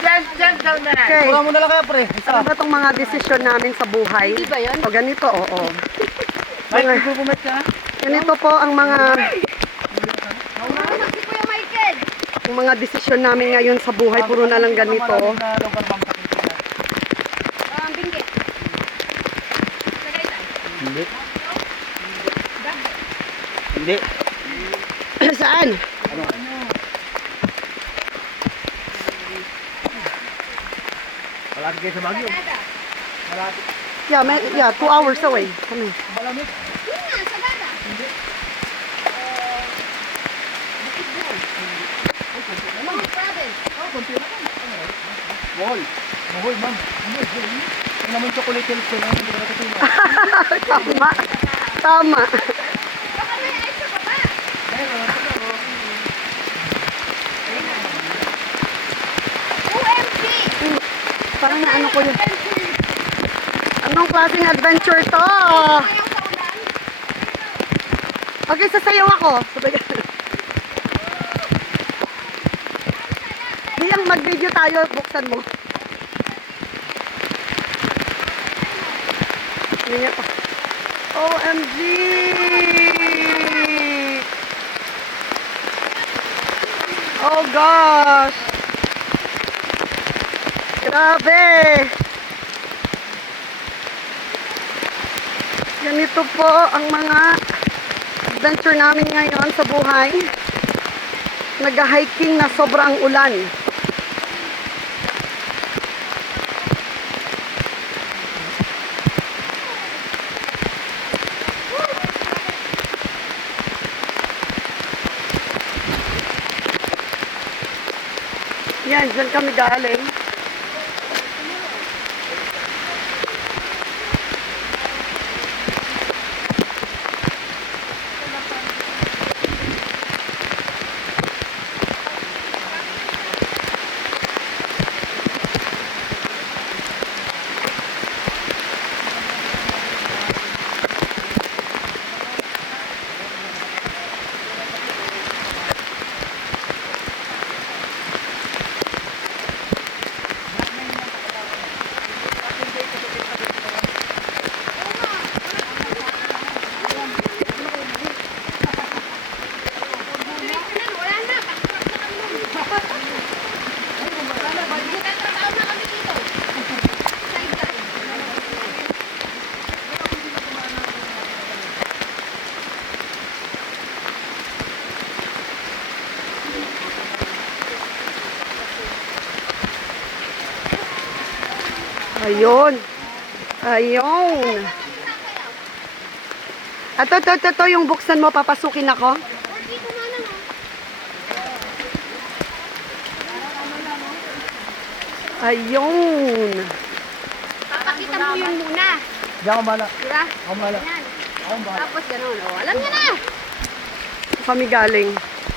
Ladies and gentlemen. Okay. Wala mo na lang kaya, pre. Isa. Ano ba itong mga desisyon namin sa buhay? Hindi ba yan? O ganito, oo. Mike, ipupumet ka. Ganito po ang mga Si Kuya Michael. desisyon namin ngayon sa buhay. Puro na lang ganito. Binggit. Lagay tayo. Hindi. Hindi. Saan? Malapit kayo sa Baguio. Sagada. Malapit. Yeah, 2 hours away. Kami. Malamit. Yun nga, Sagada. Mga province. Bohol. Bohol, ma'am. Ano naman chocolate hills ko na. Hindi ko natutunan. Tama. Tama. Baka may ice sa baba. OMG! Parang na ano ko yun. Anong klaseng adventure to? Ayaw sa ulan. Okay, sasayaw ako. Diyang mag-video tayo. Buksan mo. Hindi pa. OMG! Oh gosh! Grabe! Ganito po ang mga adventure namin ngayon sa buhay. Nag-hiking na sobrang ulan. Yan, dyan kami galing. Wala na. Tatrabaho na kami dito. Sideline. Ayun. Ayun. Ito, yung buksan mo, papasukin ako. Dito nga lang. Ayun. Papakita mo yun muna. Hindi ako mala. Diba? Ako mala. Yan. Ako mala. Tapos ganun. Oh, alam niya na. Kami galing.